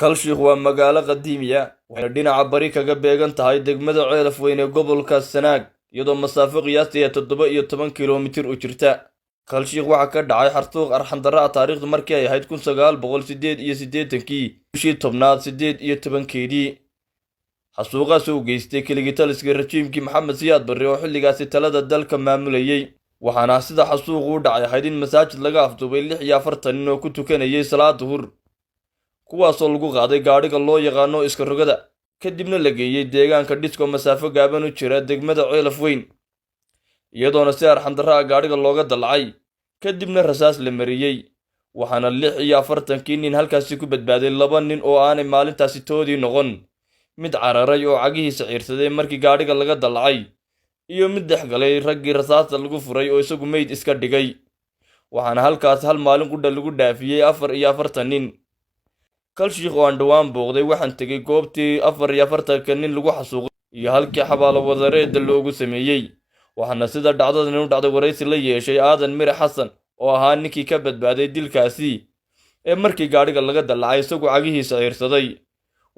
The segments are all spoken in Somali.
Kalshiq waa magaalo qadiimi ah waxayna dhinaca bari kaga beegan tahay degmada Ceelaf Weyn ee gobolka Sanaag iyadoo masaafo qiyaastii 17 kiiloomitir u jirta. Kalshiq waxa ka dhacay xartuuq arxan darro ah taariikhdu markii ay ahayd 1988kii bishii tobnaad 18-keedii. xasuuqaas uu geystay Kiligitaliska rajiimkii Maxamed Siyaad Barre oo xilligaasi talada dalka maamulayay. waxaana sida xasuuqu u dhacay ahayd in masaajid laga afduubay 46 nin oo ku tukanayay salaad duhur, kuwaasoo lagu qaaday gaadhiga loo yaqaano iska rogada, kadibna la geeyey deegaanka Dhisko masaafo gaaban u jira degmada Ceelaf Weyn, iyadoona si arxan darro ah gaadhiga looga dalacay kadibna rasaas la mariyey. waxaana 46kii nin halkaasi ku badbaaday 2 nin oo aanay maalintaasi toodii noqon, mid cararay oo cagihiisa ciirsaday markii gaadhiga laga dalacay, iyo mid dhexgalay raggii rasaasta lagu furay oo isagu meyd iska dhigay. waxaana halkaas hal maalin qudha lagu dhaafiyey 44 nin. Kalshiq oo aan dhawaan booqday waxaan tegay goobtii 44ka nin lagu xasuuqay iyo halkii xabaalo wadareedda loogu sameeyey. waxaana sida dhacdadan u dhacday waraysi la yeeshay Aadan Mire Xasan oo ahaa ninkii ka badbaaday dilkaasi ee markii gaadhiga laga dalacay isagu cagihiisa ciirsaday.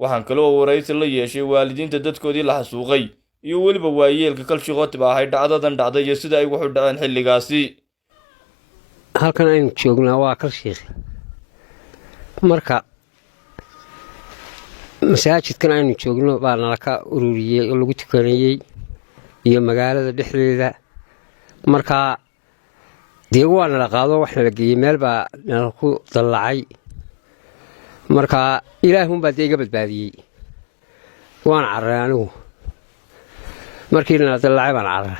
waxaan kale oo waraysi la yeeshay waalidiinta dadkoodii la xasuuqay iyo weliba waayeelka Kalshiq oo tibaahay dhacdadan dhacday iyo sida ay wax u dhaceen xilligaasi. halkan aynu joognaa waa Kalshiq. marka masaajidkan aynu joogno baa nala ka ururiyey oo lagu tukanayay iyo magaalada dhexdeeda. marka dee waa nala qaado wax nala geeyey meel baa nala ku dallacay. marka ilaahunbaa dee iga badbaadiyey, waan cararay anigu. markii nala dallacay baan cararay.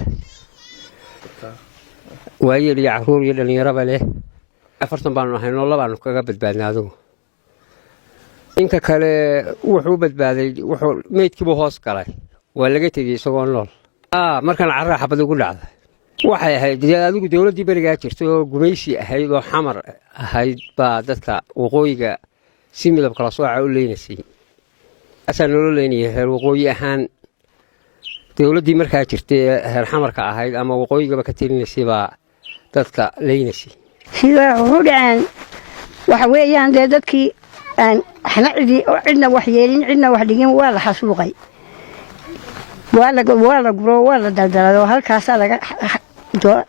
waayeel iyo carruur iyo dhallinyaraba leh 40 baanu ahay, noolla baanu kaga badbaadnay adigu. inka kale wuxuu badbaaday, wuxuu meydkiibu hoos galay, waa laga tegey isagoo nool. markaan carraa xabad ugu dhacday waxay ahayd adigu dowladdii berigaa jirtay oo gumaysi ahayd oo xamar ahayd baa dadka waqooyiga si midab kala sooca u leynaysay. asaa nolo leynayay reer waqooyi ahaan. dowladdii markaa jirtay reer xamarka ahayd ama waqooyigaba ka telinaysay baa dadka leynaysay. sida ugu dhaceen waxa weeyaan dee dadkii aan cidna wax yeelin cidna wax dhigin waa la xasuuqay, waa la guro, waa la daldalay oo halkaasaa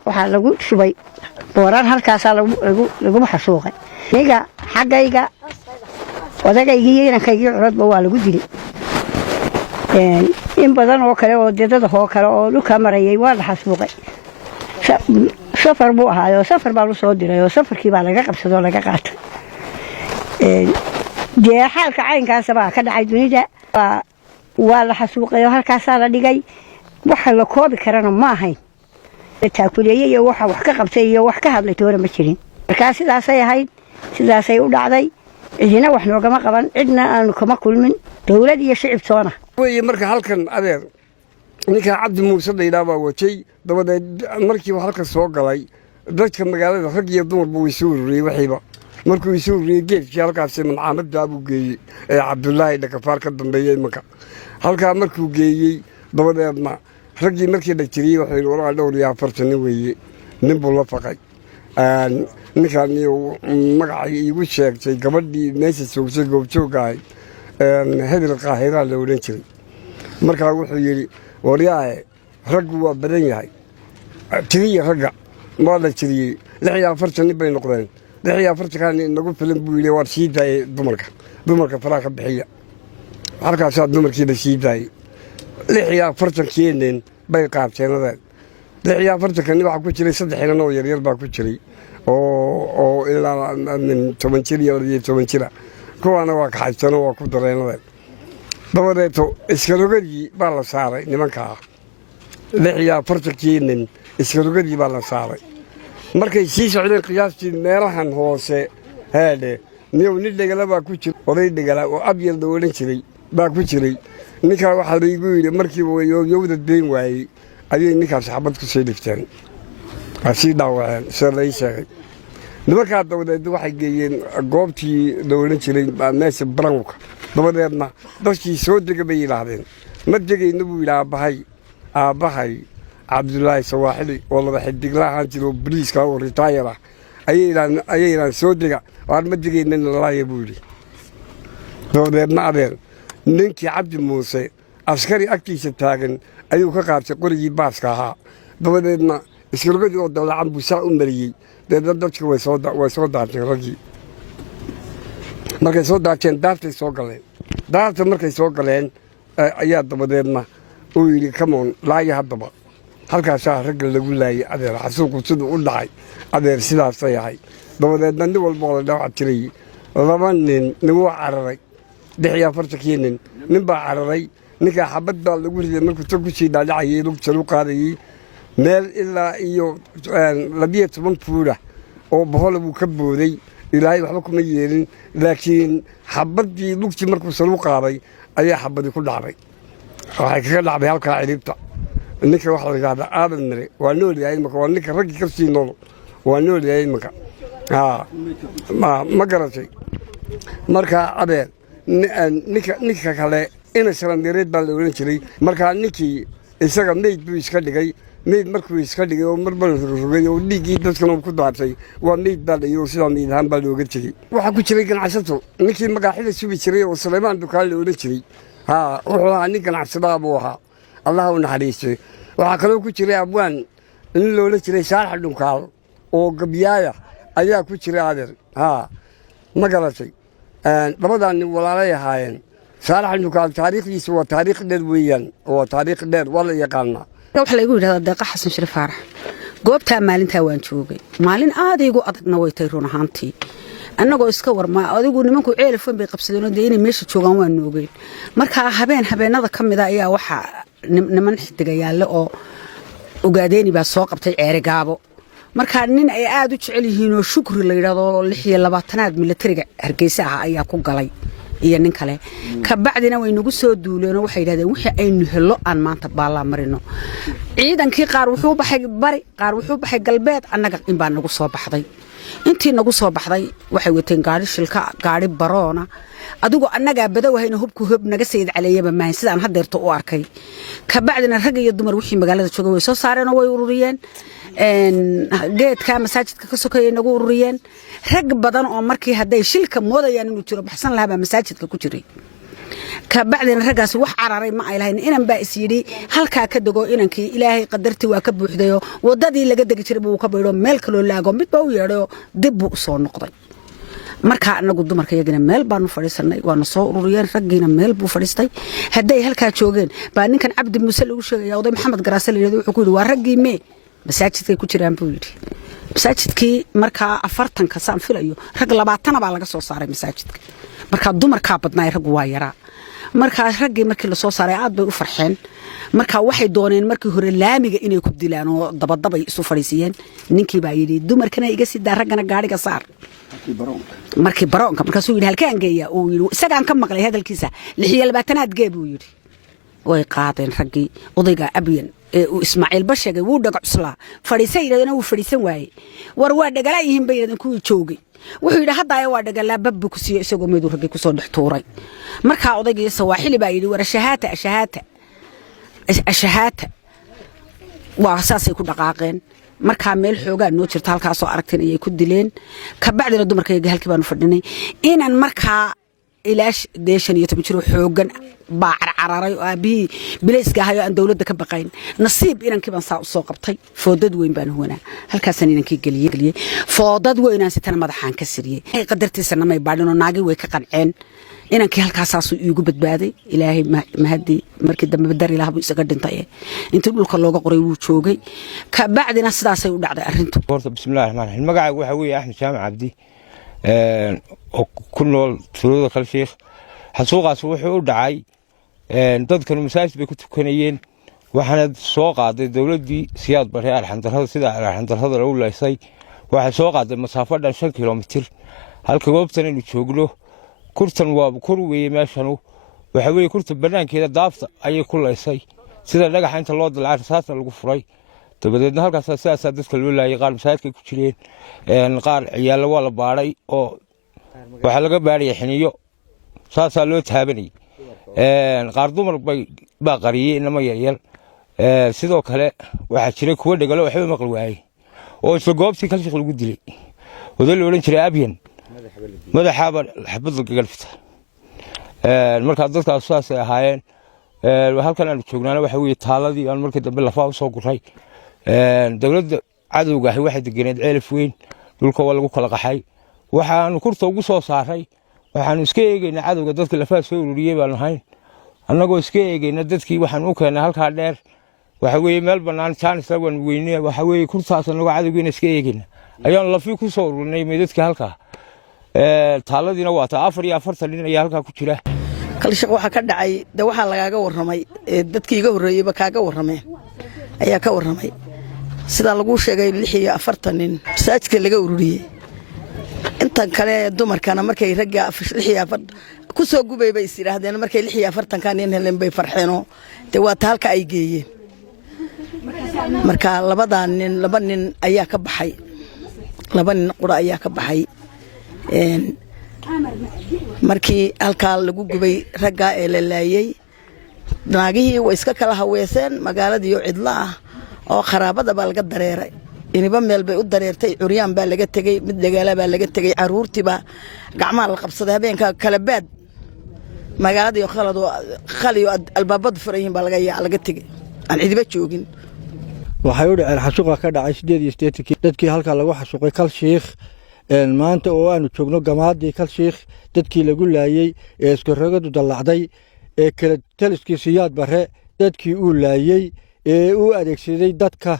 waxaa lagu shubay booraan, halkaasaa lagu xasuuqay. aniga xaggayga odagaygii iyo inankaygiio curadba waa lagu dilay. in badan oo kale oo dedada oo kale oo dhulka marayay waa la xasuuqay. safar buu ahaayoo safar baa lu soo diray oo safarkii baa laga qabsadoo laga qaatay. dee xaalka caynkaasabaa ka dhacay dunida. waa la xasuuqay oo halkaasaa la dhigay. waxa la koobi karana ma ahayn. taakuleeye iyo waxa wax ka qabtay iyo wax ka hadlay toona ma jirin. markaa sidaasay ahayd, sidaasay u dhacday. cidina wax noogama qaban, cidna aanu kama kulmin, dowlad iyo shicib toona. marka halkan adeer ninka Cabdi Muuse Dhaydhaa baa watay. dabadeed markii uu halka soo galay dadka magaalada rag iyo dumarba way soo ururiyey waxiiba. markuu soo ururiyey geedkii halkaas Maxamed Daabu geeyey ee Cabdullaahi Dhakafaar ka dambeeyay marka. halkaa markuu geeyey dabadeedna raggii markii la tiriyey waxay walaal 44 nin weeye. nin buu la faqay. ninkan magacii igu sheegtay gabadhii meesha joogtay goobjoogahay Hedel Qaahira la oran jiray. markaa wuxuu yiri wariyaahe raggu waa badan yahay, tiriya ragga ma la tiriyey 46 nin bay noqdeen. 46 kan nagu filan buu yiri war sii daayay dumarka faraha ka bixiya. halkaas dumarkii la sii daayay 46 keenin bay qaabteenadeen. 46 kan waxa ku jiray 3 xiran oo yar baa ku jiray oo ilaa 10 jir iyo 10 jir. kuwaana waa ka xaytano waa ku dareenadeen. dabadeed iska rogadii baa la saaray nimanka 46 keenin iska rogadii baa la saaray. markay sii socdeen qiyaastii meelahan hoose haade nin dhagala baa ku jiray, oday dhagala oo abyad la oran jiray baa ku jiray. ninka waxa la igu yiri markii uu yowda deen waayay ayay ninkaas xabad ku soo dhifteen. asii dhaawaceen shalay sheegay. nimanka dabadeed waxay geeyeen goobtii la oran jiray meesha Branka. dabadeedna dadkii soo degay bay yiraahdeen ma degayna buu yiraahday aabahay Cabdullaahi Sawaaxili oo laba xidiglahan jiro boliiska oo retire ayay soo dega waan ma degayna la yaabuli. dabadeedna adeer ninkii cabdi muuse askari agtiisa taagan ayuu ka qaatay qorigii baaska ahaa dabadeedna iskalogadii oo dawlacan buu saa u mariyey deedna dadka way soo daabteen raggii markay soo daabteen daartay soo galeen daarta markay soo galeen ayaa dabadeedna uu yidhi kamoon laaya haddaba halkaasaa ragga lagu laayay adeer xasuuqu siduu u dhacay adeer sidaasay ahay dabadeedna nin walba oo la dhaawac jiray 2 nin wuu cararay 46 nin baa cararay ninkaa xabad baa lagu riday markuu tag ku sii dhaadhacayay lugta lagu qaadayey meel ilaa iyo 12 fuura oo bohol buu ka booday ilaahay waxba kuma yeelin laakiin xabaddii lugtii markuu salu qaaday ayaa xabadii ku dhacday waxay kaga dhacday halkaa ciribta ninka waxa la yiraahdaa aadan mare waa nool yahay marka waa ninka raggi ka sii nool waa nool yahay marka ma garatay marka adeer ninka kale ina sarandireed baa la oran jiray marka ninkii isaga meyd buu iska dhigay meyd markuu iska dhigay oo marban rugay oo dhiigii dadkana ku daatay waa meyd baa la yiro sida meyd ahaan baa looga tegey waxa ku jiray ganacsato ninkii magaxida subi jiray oo Suleymaan dukaan la oran jiray wuxuu ahaa nin ganacsada buu ahaa allah u naxariisto waxa kale ku jiray abwaan in loola jiray saalax dhunkaal oo gabyaaya ayaa ku jiray adeer ma garatay labadan nin walaalay ahaayeen saalax dhunkaal taariikhdiisu waa taariikh dheer weeyaan waa taariikh dheer wala yaqaana waxa lagu yiraahdaa Deeqa Xasan Shariif Faarax goobta maalinta waan joogay maalin aad igu adagna way tay run ahaantii annagoo iska warma adigu nimanku ceelfan bay qabsadeen oo inay meesha joogan waan noogeen marka habeenada kamida ayaa waxa niman xidigayaale oo ogaadeeni baa soo qabtay ceere gaabo marka nin ay aad u jecel yihiin oo shukri la yiraahdo 26aad militariga Hargeysa ah ayaa ku galay iyo nin kale ka bacdina way nagu soo duuleen waxay yiraahdeen wixii aynu helo aan maanta baala marino ciidankii qaar wuxuu baxay bari qaar wuxuu baxay galbeed annaga in baa nagu soo baxday intii nagu soo baxday waxay wateen gaari shilka gaari baroona adigu annaga badawayna hubku hub naga sayid caleeyaba ma sidaan hadeerto u arkay ka bacdina rag iyo dumar wixii magaalada jooga way soo saareen oo way ururiyeen geedka masaajidka ka sokeeyay nagu ururiyeen rag badan oo markii haday shilka moodayaan inuu jiro baxsan lahaa masaajidka ku jiray ka bacdina ragaas wax cararay ma ay lahayn inan baa is yiri halka ka dago inankii ilaahay qadartii waa ka buuxdayo wadadii laga dagi jiray buu ka bayro meel kale laago mid baa u yeedho dib u soo noqday marka anagu dumarka iyagana meel baanu fadhiisanay waana soo ururiyeen raggiina meel buu fadhiistay haday halka joogeen baa ninkan Cabdi Muuse lagu sheegay oday Maxamed Garaasal leeyahay wuxuu ku yiri waa raggii mee masaajidkay ku jiraan buu yiri masaajidkii marka 40 ka saan filayo rag 20 baa laga soo saaray masaajidka marka dumarka badnaay rag waa yaraa marka raggii markii la soo saaray aad bay u farxeen marka waxay dooneen markii hore laamiga inay ku dilaan oo dabadabay isu fariisiyeen ninkii baa yiri dumarkana iga sii daa ragana gaariga saar markii baroonka markaasuu yiri halkaan geeya oo yiri isagaan ka maqlay hadalkiisa 26aad geeb uu yiri way qaadeen raggii odayga abiyan uu Ismaaciil Basheegay wuu dhaga cuslaa fariisay yiraahdo uu fariisan waayay war waa dhagala yihiin bay yiraahdeen kuwii joogay wuxuu yiri hadda ay waa dhagala babbu ku siiyo isagoo meedu ragii ku soo dhax tuuray marka odayga Sawaaxili baa yiri war shahaata waa asaasay ku dhaqaaqeen marka meel xoogaa noo jirta halkaas oo aragteen ayay ku dileen ka bacdina dumarkayga halkii baanu fadhinay inaan markaa ilaash deeshan iyo tabjiro xoogan baa cararay oo abi bilayska hayo aan dawladda ka baqayn nasiib inankii baan saa u soo qabtay foodad weyn baan huwana halkaasaan inankii galiyay foodad weyn aan sitana madaxaan ka siriyay ay qadartiisana may baadhino naagi way ka qanceen inankii halkaasaas uu igu badbaaday ilaahay mahadi markii dambe badar ilaahay buu isaga dhintay intii dhulka looga qoray wuu joogay ka bacdina sidaasay u dhacday arintu bismillaahir rahmaanir rahiim magacaygu waxa weeye Axmed Jaamac Cabdi oo ku nool tuulada Kalsheekh xasuuqaas wuxuu u dhacay dadkan masaajid bay ku tukanayeen waxaana soo qaaday dawladii siyaad bare alxandarada sida alxandarada lagu leysay waxa soo qaaday masaafo dhan 5 kilomitir halka goobtan inuu joogno kurtan waa kur weeye meeshanu waxa weeye kurta banaankeeda daafta ayay ku leysay sida dhagaxa inta loo dilay rasaasna lagu furay dabadeedna halkaas sidaas dadka loo laayay qaar masaajidka ku jireen qaar ciyaal waa la baaray oo waxa laga baariyay xiniyo saasa loo taabanay qaar dumar baa qariyay inama yaryar sidoo kale waxa jiray kuwa dhagalo waxba maqal waayay oo isla goobtii Kalsheekh lagu dilay wada la oran jiray Abiyan madaxaba xabad galfta markaa dadkaas saasay ahaayeen halkan aanu joognaana waxa weeye taaladii aan markii dambe lafaa usoo guray dowladda cadowga ahi waxay deganeed ceelaf weyn dhulka waa lagu kala qaxay waxaanu kurta ugu soo saaray waxaanu iska eegaynaa cadowga dadka lafaa soo ururiyey baanu ahayn annagoo iska eegayna dadkii waxaanu u keennay halkaa dheer waxa weeye meel bannaan jaanisla waan weyne waxa weeye kurtaas annagoo cadowgiina iska eegayna ayaanu lafii ku soo ururinay meydadkii halkaa taaladiina waa taa 44 nin ayaa halkaa ku jira kalshiq waxa ka dhacay de waxa lagaaga waramay dadkii iga horeeyayba kaaga warameen ayaa ka waramay sida lagu sheegay 46 nin masaajidka laga ururiyay intan kale dumarkana markay ragga 64 ku soo gubay bay isiraahdeen markay 46 kan nin heleen bay farxeeno de waa ta halka ay geeyeen marka laba nin ayaa ka baxay laba nin qura ayaa ka baxay markii halka lagu gubay ragga ee la laayay naagihii way iska kala haweeseen magaaladii cidla ah oo kharaabada baa laga dareeray iniba meel bay u dareertay curyaan baa laga tagay mid dagaala baa laga tagay caruurtiba gacmaha la qabsaday habeenka kala baad magaaladii khaliyo albaabada furayin baa laga tagay aan cidiba joogin waxay u dhaceen xasuuqa ka dhacay 8 dadkii halka lagu xasuuqay Kalshiikh maanta oo aanu joogno gamaadii Kalshiikh dadkii lagu laayay ee isku ragadu dalacday ee kala taliskii siyaad bare dadkii uu laayay ee uu adeegsaday dadka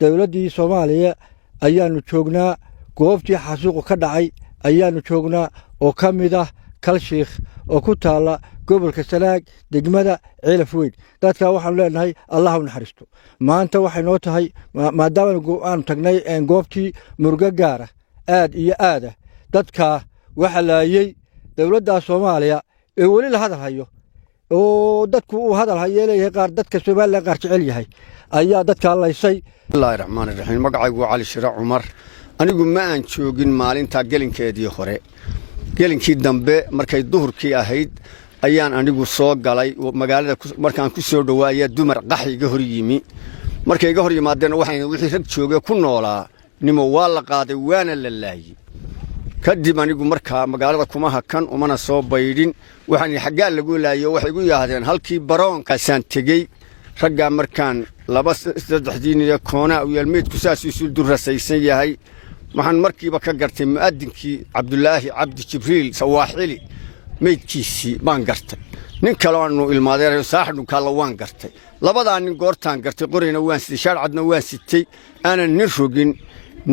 dawladii Soomaaliya ayaanu joognaa goobtii xasuuqa ka dhacay ayaanu joognaa oo kamid ah Kalshiikh oo ku taala gobolka Sanaag degmada Ceelaf Weyn dadka waxaan leenahay Allah u naxariisto maanta waxay noo tahay maadaama aan tagnay goobtii muruga gaara aad iyo aad dadka waxa laayay dawladda Soomaaliya ee wali la hadal hayo oo dadku uu hadal hayo leeyahay qaar dadka Soomaaliya qaar jecel yahay ayaa dadka laysay Bismillahir Rahmaanir Rahiim magacaygu waa Cali Shira Umar anigu ma aan joogin maalinta gelinkeedii hore gelinkii dambe markay duhurkii ahayd ayaan anigu soo galay magaalada markaan ku soo dhawaayay dumar qaxiga hor yimi markay iga hor yimaadeen waxay wixii rag joogay ku noolaa nimo waa la qaaday waana la laayay kadib anigu markaa magaalada kuma hakan umana soo baydhin waxaan xaggaa lagu laayo waxay igu yaahdeen halkii baroonkaasaan tegey ragga markaan 2-3 diiniya koona u yalmeedku saas isu durasaysan yahay waxaan markiiba ka gartay muadinkii Cabdullaahi Cabdi Jibriil Sawaaxili meydkiisii baan gartay nin kale oo ilmaadeeray saaxdu kala waan gartay labada nin goortaan gartay qorayna waan sitay sharcadna waan sitay aanan nin rogin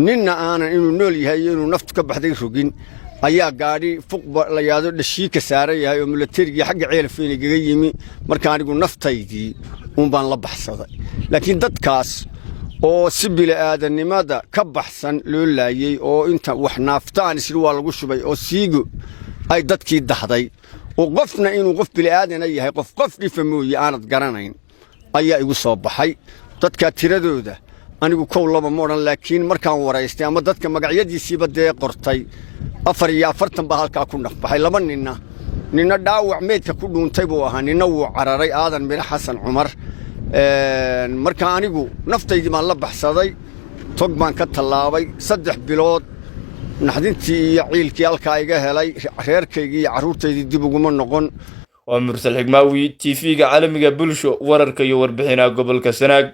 ninna aanan inuu nool yahay inuu naftu ka baxday rogin ayaa gaadhi fuq la yaado dhashii ka saaray yahay oo militariga xagga ceelfeen igaga yimi marka anigu naftaydii baan la baxsaday laakiin dadkaas oo si bini'aadanimada ka baxsan loo laayay oo inta wax naaftaan isla waa lagu shubay oo siigo ay dadkii dahday oo qofna inuu qof bini'aadan yahay qof dhifamooyi aanad garanayn ayaa igu soo baxay dadka tiradooda anigu kow laba ma oran laakiin markaan waraystay ama dadka magacyadiisiiba dee qortay 44 baa halkaa ku nafbaxay laba ninna dhaawac meedka ku dhuuntay buu ahaa ninna wuu cararay aadan mira xasan cumar marka anigu naftaydii baan la baxsaday tog baan ka tallaabay 3 bilood naxdintii iyo ciilkii halkaa iga helay reerkaygii iyo carruurtaydii dib uguma noqon waa Mursal Xigmaawi TV-ga caalamiga bulsho wararka iyo warbixinaha gobolka Sanaag